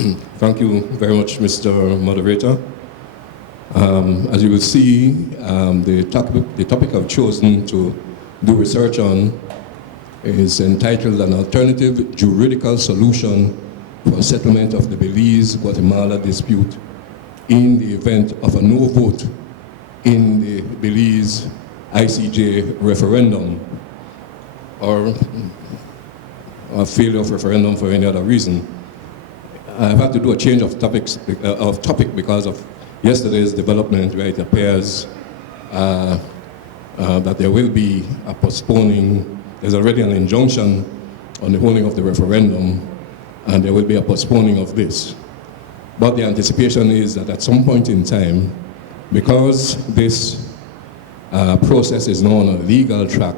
Thank you very much, Mr. Moderator. As you will see, the topic I've chosen to do research on is entitled An Alternative Juridical Solution for Settlement of the Belize Guatemala Dispute in the event of a no vote in the Belize ICJ referendum, or a failure of referendum for any other reason. I've had to do a change of topic because of yesterday's development, where it appears that there will be a postponing. There's already an injunction on the holding of the referendum, and there will be a postponing of this. But the anticipation is that at some point in time, because this process is now on a legal track,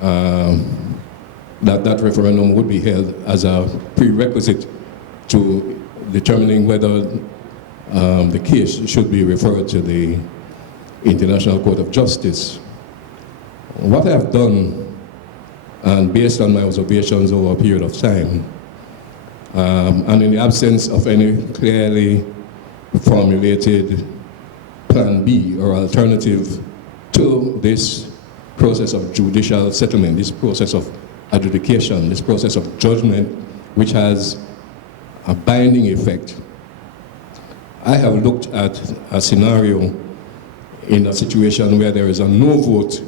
that referendum would be held as a prerequisite to determining whether the case should be referred to the International Court of Justice. What I have done, and based on my observations over a period of time, and in the absence of any clearly formulated plan B or alternative to this process of judicial settlement, this process of adjudication, this process of judgment, which has a binding effect, I have looked at a scenario in a situation where there is a no vote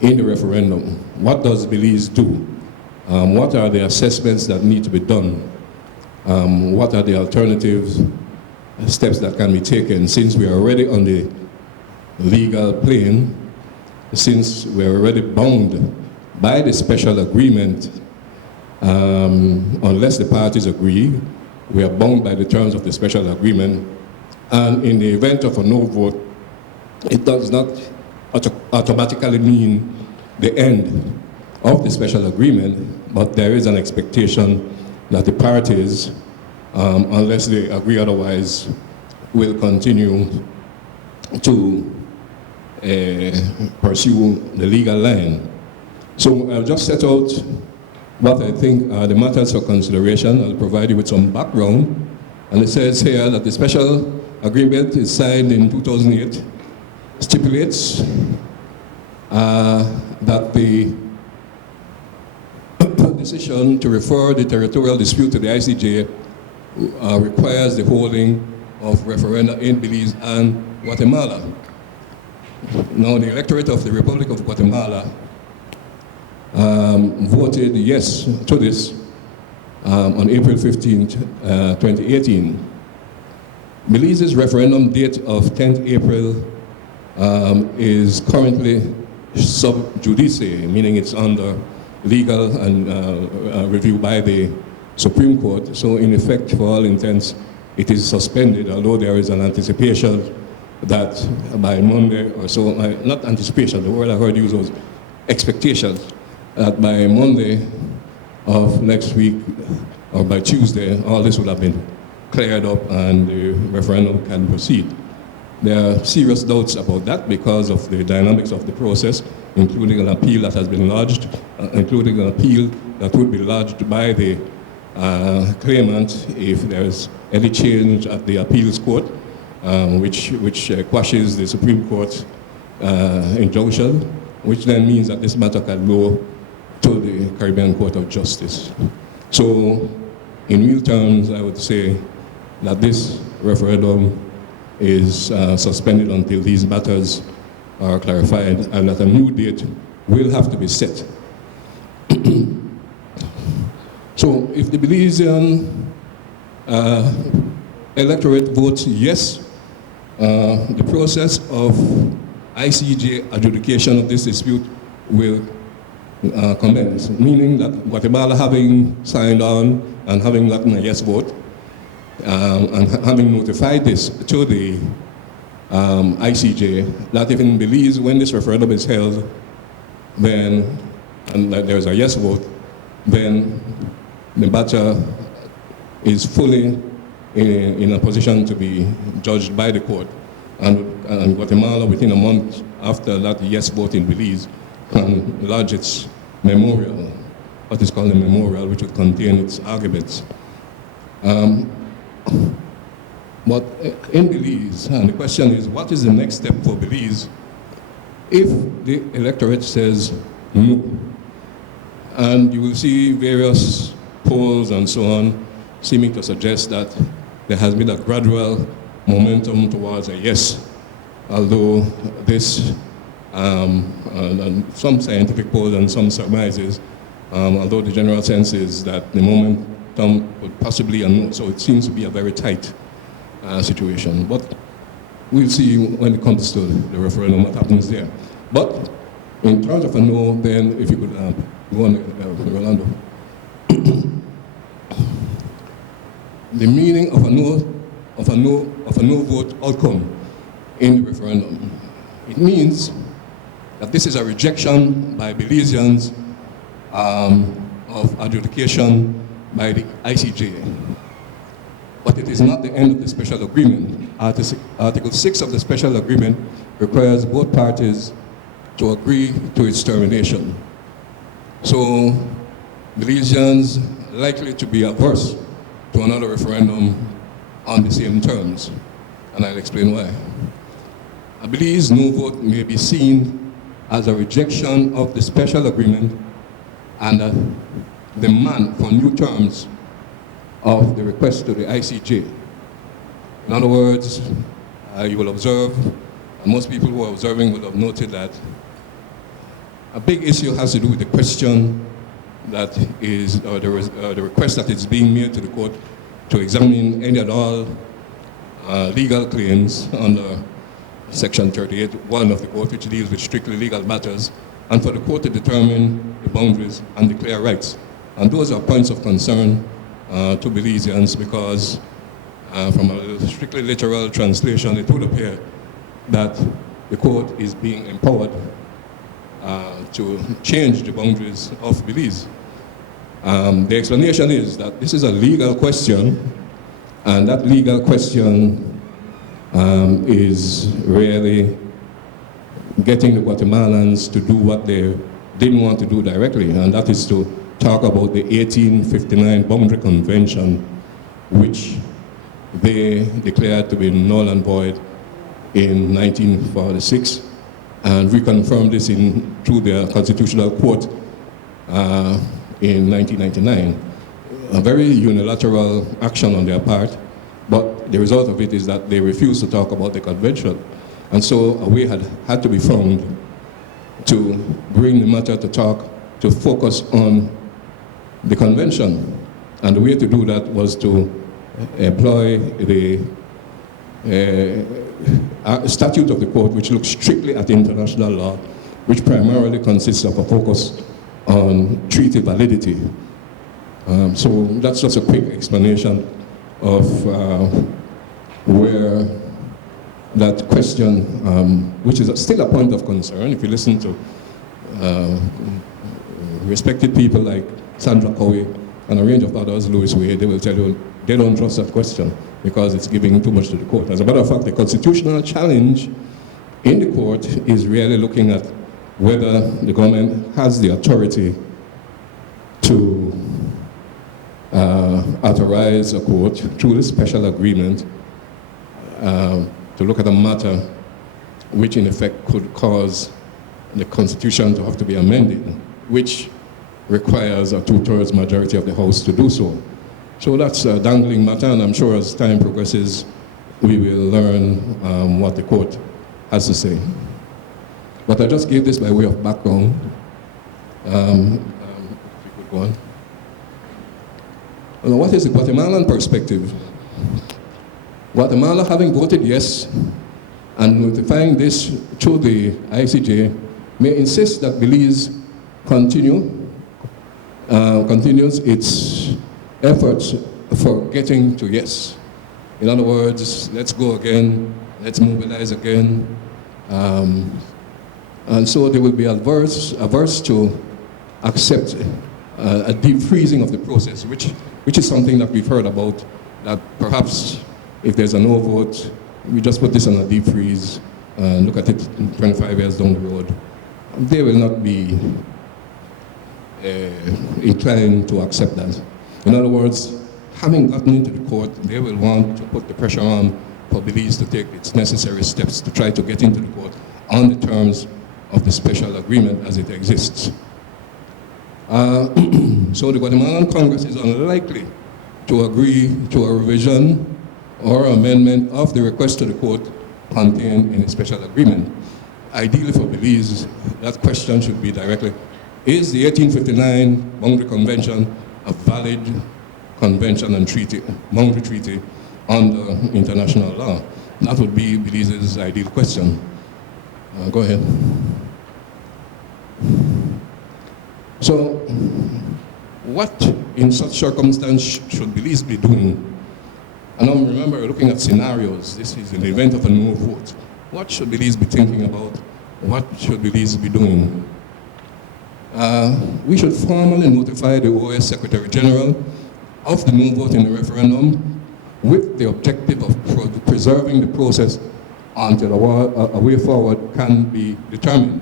in the referendum. What does Belize do? What are the assessments that need to be done? What are the alternative steps that can be taken, since we are already on the legal plane, since we are already bound by the special agreement? Unless the parties agree, we are bound by the terms of the special agreement, and in the event of a no vote, it does not automatically mean the end of the special agreement, but there is an expectation that the parties, unless they agree otherwise, will continue to pursue the legal line. So I'll just set out what I think are the matters for consideration. I'll provide you with some background. And it says here that the special agreement is signed in 2008, stipulates that the decision to refer the territorial dispute to the ICJ requires the holding of referenda in Belize and Guatemala. Now, the electorate of the Republic of Guatemala voted yes to this on April 15th, 2018. Belize's referendum date of 10th April is currently sub judice, meaning it's under legal and review by the Supreme Court. So in effect, for all intents, it is suspended, although there is an anticipation that by Monday or so, not anticipation, the word I heard used was expectations, that by Monday of next week or by Tuesday, all this would have been cleared up and the referendum can proceed. There are serious doubts about that because of the dynamics of the process, including an appeal that has been lodged, including an appeal that would be lodged by the claimant if there is any change at the appeals court, which quashes the Supreme Court injunction, which then means that this matter can go to the Caribbean Court of Justice. So, in real terms, I would say that this referendum is suspended until these matters are clarified, and that a new date will have to be set. So, if the Belizean electorate votes yes, the process of ICJ adjudication of this dispute will commence, meaning that Guatemala, having signed on and having gotten a yes vote, and having notified this to the ICJ, that if in Belize, when this referendum is held, then, and that there is a yes vote, then the matter is fully in a position to be judged by the court. And Guatemala, within a month after that yes vote in Belize, can lodge its memorial, what is called a memorial, which would contain its arguments. Um, but in Belize, and the question is, what is the next step for Belize if the electorate says no? And you will see various polls and so on seeming to suggest that there has been a gradual momentum towards a yes, although this, and some scientific polls and some surmises, although the general sense is that the momentum would possibly a no, so it seems to be a very tight situation. But we'll see when it comes to the referendum what happens there. But in terms of a no, then if you could go on, Rolando. The meaning of a no vote outcome in the referendum. It means that this is a rejection by Belizeans of adjudication by the ICJ. But it is not the end of the special agreement. Article 6 of the special agreement requires both parties to agree to its termination. So Belizeans likely to be averse to another referendum on the same terms, and I'll explain why. A Belize no vote may be seen as a rejection of the special agreement and a demand for new terms of the request to the ICJ. In other words, you will observe, and most people who are observing will have noted that a big issue has to do with the question that is, or the request that is being made to the court to examine any and all legal claims under Section 38(1) of the Code, which deals with strictly legal matters, and for the court to determine the boundaries and declare rights. And those are points of concern to Belizeans because from a strictly literal translation, it would appear that the court is being empowered to change the boundaries of Belize. The explanation is that this is a legal question, and that legal question is really getting the Guatemalans to do what they didn't want to do directly, and that is to talk about the 1859 Boundary Convention, which they declared to be null and void in 1946, and reconfirmed this through their Constitutional Court in 1999. A very unilateral action on their part, but the result of it is that they refused to talk about the convention. And so a way had to be found to bring the matter to focus on the convention. And the way to do that was to employ the statute of the court, which looks strictly at international law, which primarily consists of a focus on treaty validity. So that's just a quick explanation of where that question, which is still a point of concern. If you listen to respected people like Sandra Cowie and a range of others, Louis Wade, they will tell you they don't trust that question because it's giving too much to the court. As a matter of fact, the constitutional challenge in the court is really looking at whether the government has the authority to authorize a court through the special agreement to look at a matter which in effect could cause the Constitution to have to be amended, which requires a 2/3 majority of the House to do so. So that's a dangling matter, and I'm sure as time progresses, we will learn what the court has to say. But I just gave this by way of background. If you could go on. Now, what is the Guatemalan perspective? Guatemala, having voted yes and notifying this to the ICJ, may insist that Belize continues its efforts for getting to yes. In other words, let's go again, let's mobilize again. And so they will be averse to accept a deep freezing of the process, which is something that we've heard about, that perhaps if there's a no vote, we just put this on a deep freeze and look at it 25 years down the road. They will not be inclined to accept that. In other words, having gotten into the court, they will want to put the pressure on for Belize to take its necessary steps to try to get into the court on the terms of the special agreement as it exists. So the Guatemalan Congress is unlikely to agree to a revision or amendment of the request to the court contained in a special agreement. Ideally for Belize, that question should be directly, is the 1859 Boundary Convention a valid convention and treaty, boundary treaty under international law? That would be Belize's ideal question. Go ahead. So, what in such circumstance should Belize be doing? And now remember, we're looking at scenarios. This is in the event of a no vote. What should Belize be thinking about? What should Belize be doing? We should formally notify the OAS Secretary General of the no vote in the referendum with the objective of preserving the process until a way forward can be determined.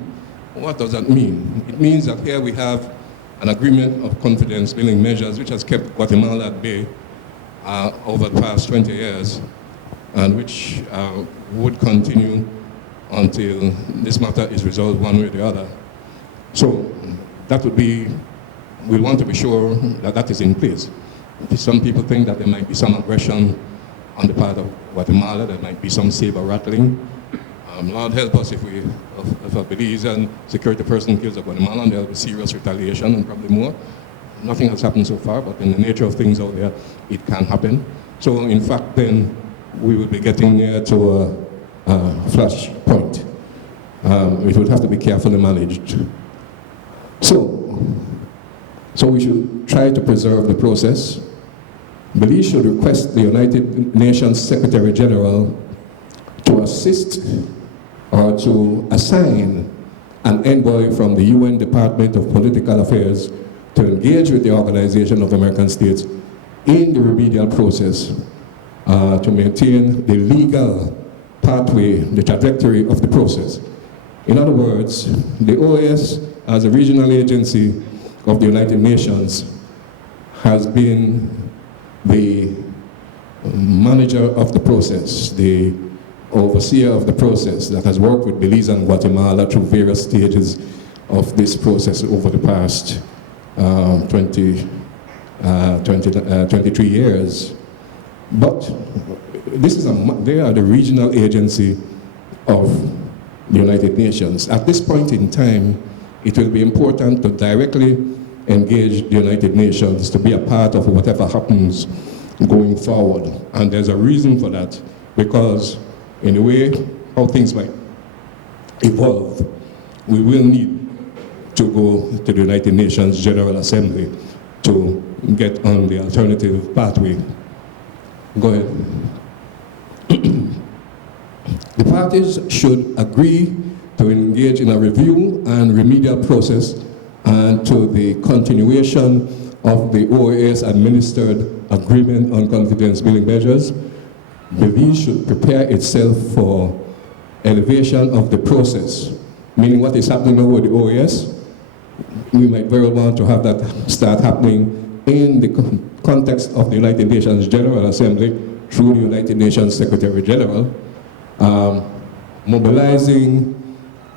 What does that mean? It means that here we have an agreement of confidence building measures which has kept Guatemala at bay over the past 20 years and which would continue until this matter is resolved one way or the other. So that would be, we want to be sure that that is in place. Some people think that there might be some aggression on the part of Guatemala, there might be some saber rattling. Lord help us if a Belizean security person kills a Guatemalan, there'll be serious retaliation and probably more. Nothing has happened so far, but in the nature of things out there, it can happen. So in fact, then we will be getting near to a flash point. It would have to be carefully managed. So we should try to preserve the process. Belize should request the United Nations Secretary General to assist or to assign an envoy from the UN Department of Political Affairs to engage with the Organization of American States in the remedial process to maintain the legal pathway, the trajectory of the process. In other words, the OAS, as a regional agency of the United Nations, has been the manager of the process, the overseer of the process that has worked with Belize and Guatemala through various stages of this process over the past 23 years. But this is they are the regional agency of the United Nations. At this point in time, it will be important to directly engage the United Nations to be a part of whatever happens going forward. And there's a reason for that, because in a way, how things might evolve, we will need to go to the United Nations General Assembly to get on the alternative pathway. Go ahead. The parties should agree to engage in a review and remedial process and to the continuation of the OAS administered agreement on confidence building measures. Belize should prepare itself for elevation of the process, meaning what is happening now with the OAS, we might very well want to have that start happening in the context of the United Nations General Assembly through the United Nations Secretary General, mobilizing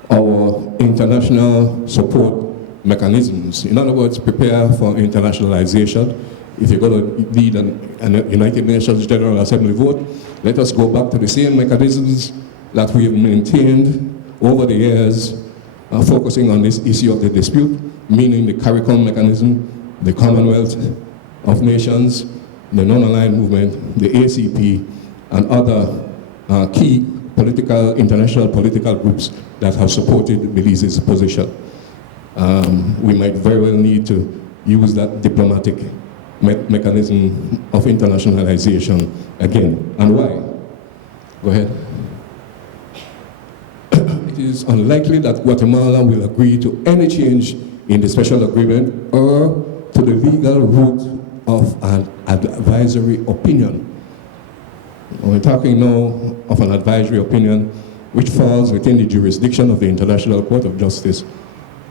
our international support mechanisms. In other words, prepare for internationalization. If you're going to lead a United Nations General Assembly vote, let us go back to the same mechanisms that we have maintained over the years, focusing on this issue of the dispute, meaning the CARICOM mechanism, the Commonwealth of Nations, the Non-Aligned Movement, the ACP, and other key international political groups that have supported Belize's position. We might very well need to use that diplomatic mechanism of internationalization again. And why? Go ahead. It is unlikely that Guatemala will agree to any change in the special agreement or to the legal route of an advisory opinion. We're talking now of an advisory opinion which falls within the jurisdiction of the International Court of Justice,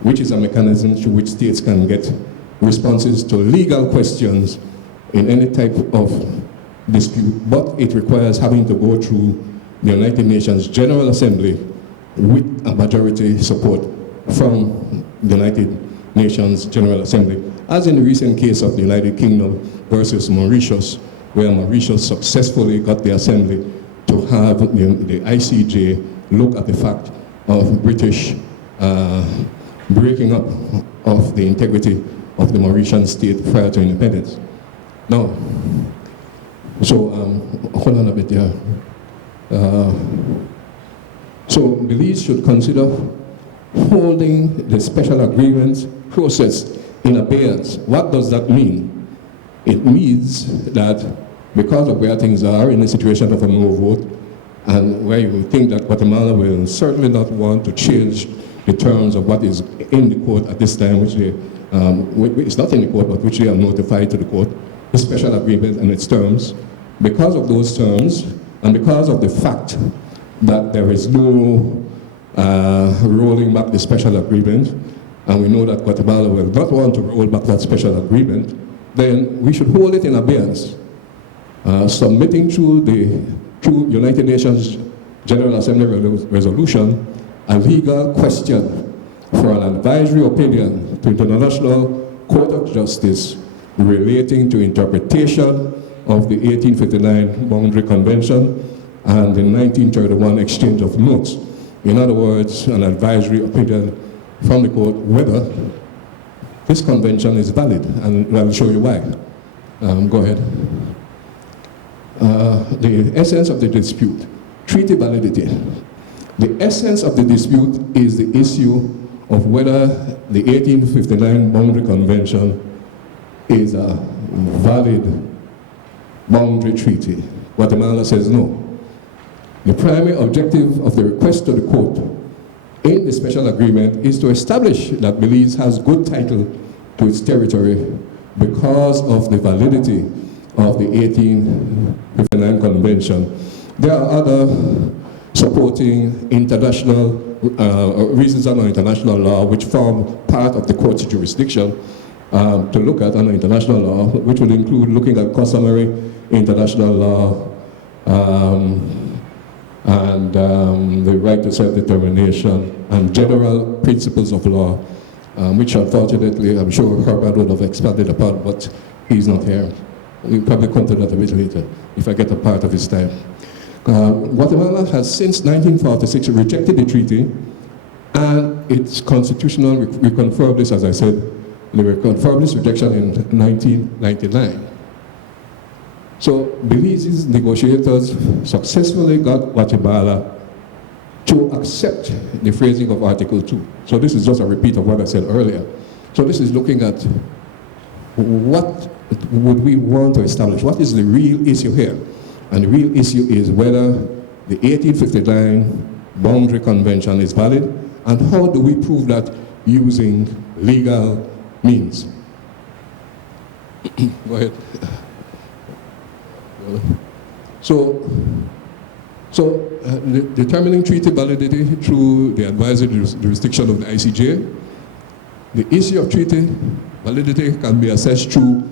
which is a mechanism through which states can get responses to legal questions in any type of dispute, but it requires having to go through the United Nations General Assembly with a majority support from the United Nations General Assembly, as in the recent case of the United Kingdom versus Mauritius, where Mauritius successfully got the Assembly to have the ICJ look at the fact of British breaking up of the integrity of the Mauritian state prior to independence. Now, so hold on a bit here. So Belize should consider holding the special agreement process in abeyance. What does that mean? It means that because of where things are in the situation of a no vote, and where you will think that Guatemala will certainly not want to change the terms of what is in the court at this time, which they, it's not in the court, but which they are notified to the court, the special agreement and its terms. Because of those terms, and because of the fact that there is no rolling back the special agreement, and we know that Guatemala will not want to roll back that special agreement, then we should hold it in abeyance, submitting through United Nations General Assembly resolution a legal question for an advisory opinion to International Court of Justice relating to interpretation of the 1859 Boundary Convention and the 1931 exchange of notes. In other words, an advisory opinion from the court whether this convention is valid, and I'll show you why. Go ahead. The essence of the dispute, treaty validity. The essence of the dispute is the issue of whether the 1859 Boundary Convention is a valid boundary treaty. Guatemala says no. The primary objective of the request to the court in the special agreement is to establish that Belize has good title to its territory because of the validity of the 1859 Convention. There are other supporting international reasons under international law which form part of the court's jurisdiction to look at under international law, which would include looking at customary international law and the right to self-determination and general principles of law, which unfortunately I'm sure Herbert would have expanded upon, but he's not here. We'll probably come to that a bit later if I get a part of his time. Guatemala has since 1946 rejected the treaty, and it's constitutional. We confirmed this, as I said, we confirmed this rejection in 1999. So Belize's negotiators successfully got Guatemala to accept the phrasing of Article 2. So this is just a repeat of what I said earlier. So this is looking at what would we want to establish? What is the real issue here? And the real issue is whether the 1859 Boundary Convention is valid, and how do we prove that using legal means? Go ahead. So determining treaty validity through the advisory jurisdiction of the ICJ, the issue of treaty validity can be assessed through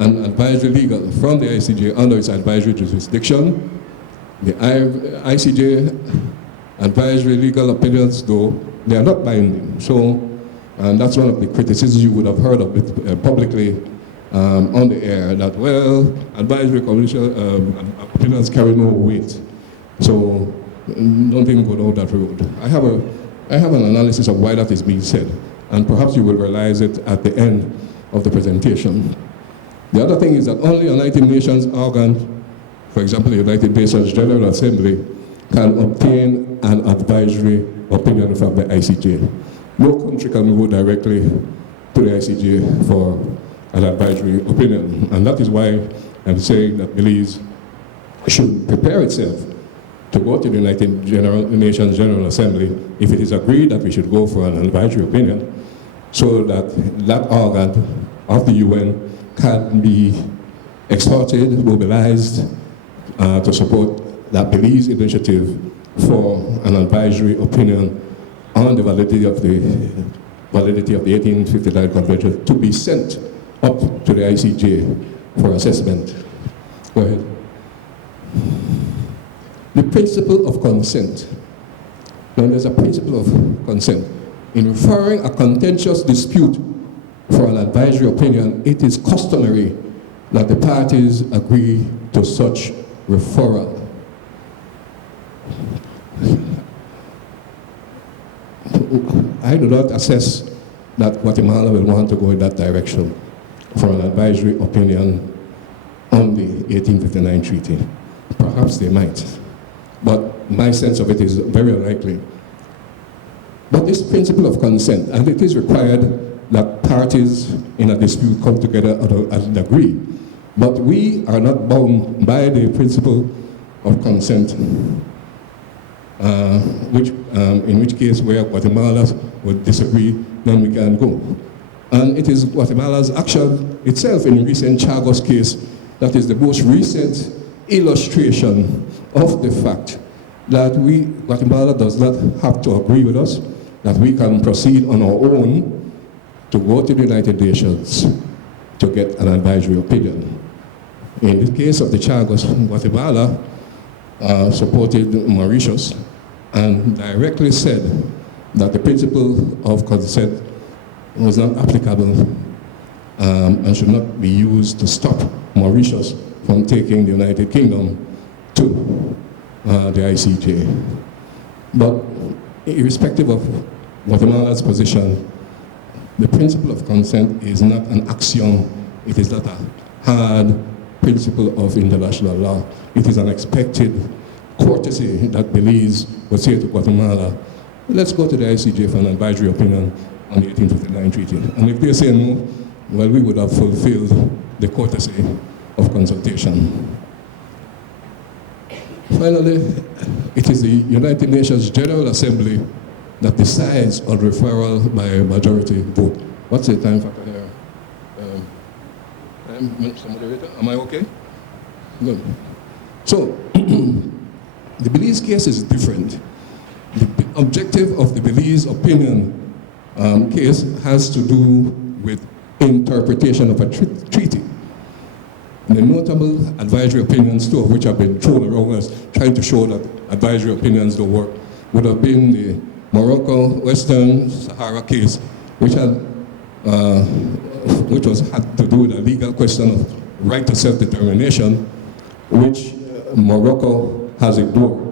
an advisory legal from the ICJ under its advisory jurisdiction. The ICJ advisory legal opinions, though, they are not binding. So, and that's one of the criticisms you would have heard of it publicly on the air, that, well, advisory commission opinions carry no weight. So, don't even go down that road. I have an analysis of why that is being said, and perhaps you will realize it at the end of the presentation. The other thing is that only a United Nations organ, for example, the United Nations General Assembly, can obtain an advisory opinion from the ICJ. No country can go directly to the ICJ for an advisory opinion. And that is why I'm saying that Belize should prepare itself to go to the United Nations General Assembly if it is agreed that we should go for an advisory opinion, so that that organ of the UN can be exhorted, mobilized to support that Belize initiative for an advisory opinion on the validity of the 1859 Convention to be sent up to the ICJ for assessment. Go ahead. The principle of consent. Now there's a principle of consent. In referring a contentious dispute for an advisory opinion, it is customary that the parties agree to such referral. I do not assess that Guatemala will want to go in that direction for an advisory opinion on the 1859 treaty. Perhaps they might, but my sense of it is very unlikely. But this principle of consent, and it is required that parties in a dispute come together and agree. But we are not bound by the principle of consent, in which case where Guatemala would disagree, then we can go. And it is Guatemala's action itself in recent Chagos case that is the most recent illustration of the fact that Guatemala does not have to agree with us, that we can proceed on our own to go to the United Nations to get an advisory opinion. In the case of the Chagos, Guatemala supported Mauritius and directly said that the principle of consent was not applicable and should not be used to stop Mauritius from taking the United Kingdom to the ICJ. But irrespective of Guatemala's position, the principle of consent is not an axiom. It is not a hard principle of international law. It is an expected courtesy that Belize would say to Guatemala, let's go to the ICJ for an advisory opinion on the 1859 treaty. And if they say no, well, we would have fulfilled the courtesy of consultation. Finally, it is the United Nations General Assembly that decides on referral by a majority vote. What's the time factor here? Mr. Moderator, am I okay? Good. So, the Belize case is different. The objective of the Belize opinion case has to do with interpretation of a treaty. The notable advisory opinions, two of which have been thrown around us, trying to show that advisory opinions don't work, would have been the Morocco Western Sahara case, which had to do with a legal question of right to self-determination, which Morocco has ignored.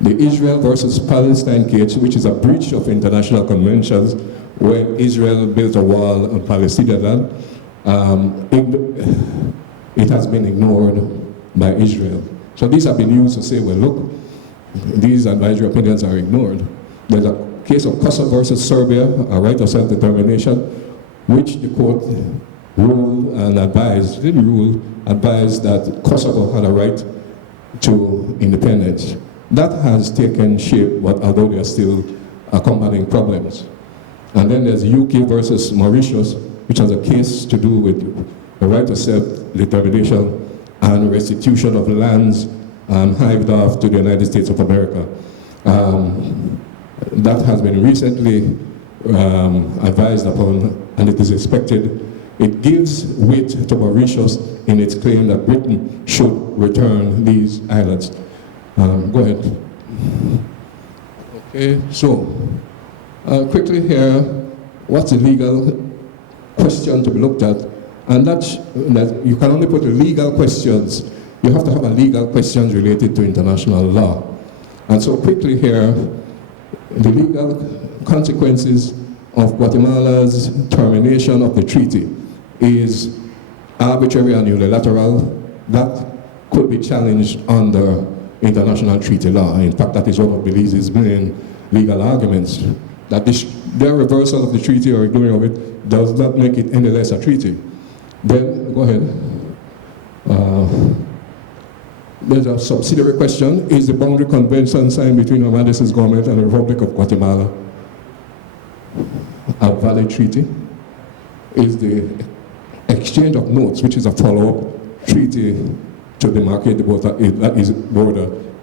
The Israel versus Palestine case, which is a breach of international conventions, where Israel built a wall on Palestinian land, it has been ignored by Israel. So these have been used to say, well, look, these advisory opinions are ignored. There's a case of Kosovo versus Serbia, a right of self-determination, which the court ruled and advised, didn't rule, advised that Kosovo had a right to independence. That has taken shape, but although there are still accompanying problems. And then there's UK versus Mauritius, which has a case to do with the right to self-determination and restitution of lands hived off to the United States of America. That has been recently advised upon, and it is expected. It gives weight to Mauritius in its claim that Britain should return these islands. Go ahead. Okay, so quickly here, what's the legal question to be looked at? And that you can only put the legal questions. You have to have a legal questions related to international law. And so quickly here, the legal consequences of Guatemala's termination of the treaty is arbitrary and unilateral. That could be challenged under international treaty law. In fact, that is one of Belize's main legal arguments, that their reversal of the treaty or ignoring of it does not make it any less a treaty. Then, go ahead. There's a subsidiary question. Is the boundary convention signed between Her Majesty's government and the Republic of Guatemala a valid treaty? Is the exchange of notes, which is a follow-up treaty to demarcate the border,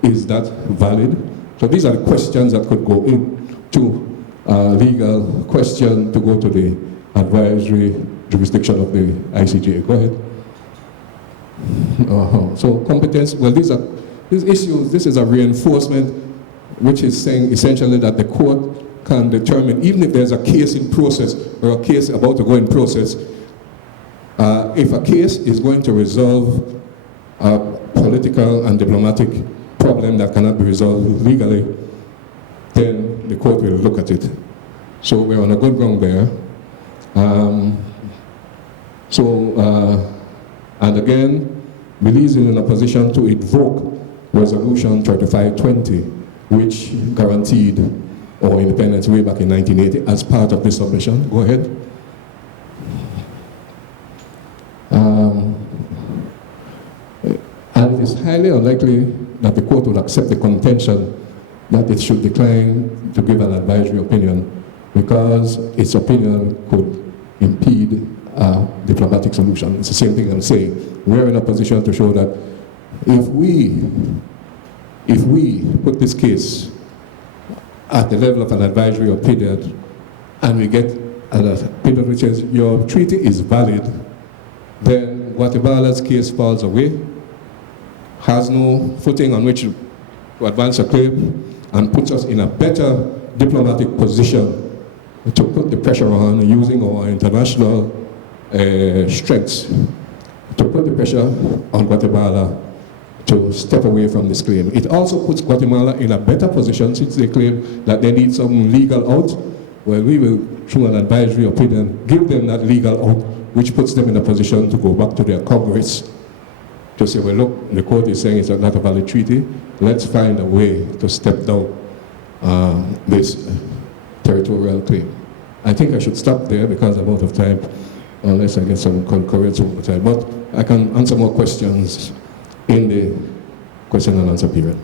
is that valid? So these are the questions that could go into legal question to go to the advisory jurisdiction of the ICJ. Go ahead. So competence, well, these issues, this is a reinforcement which is saying essentially that the court can determine, even if there's a case in process or a case about to go in process, if a case is going to resolve a political and diplomatic problem that cannot be resolved legally, then the court will look at it. So we're on a good ground there. And again, Belize is in a position to invoke Resolution 3520, which guaranteed our independence way back in 1980 as part of this submission. Go ahead. And it is highly unlikely that the court will accept the contention that it should decline to give an advisory opinion because its opinion could impede a diplomatic solution. It's the same thing I'm saying. We're in a position to show that if we put this case at the level of an advisory opinion and we get an opinion which says your treaty is valid, then Guatemala's case falls away, has no footing on which to advance a claim, and puts us in a better diplomatic position to put the pressure on using our international strengths to put the pressure on Guatemala to step away from this claim. It also puts Guatemala in a better position since they claim that they need some legal out. Well, we will, through an advisory opinion, give them that legal out, which puts them in a position to go back to their Congress to say, well, look, the court is saying it's not a valid treaty. Let's find a way to step down this territorial claim. I think I should stop there because I'm out of time, unless I get some concurrence over time. But I can answer more questions in the question and answer period.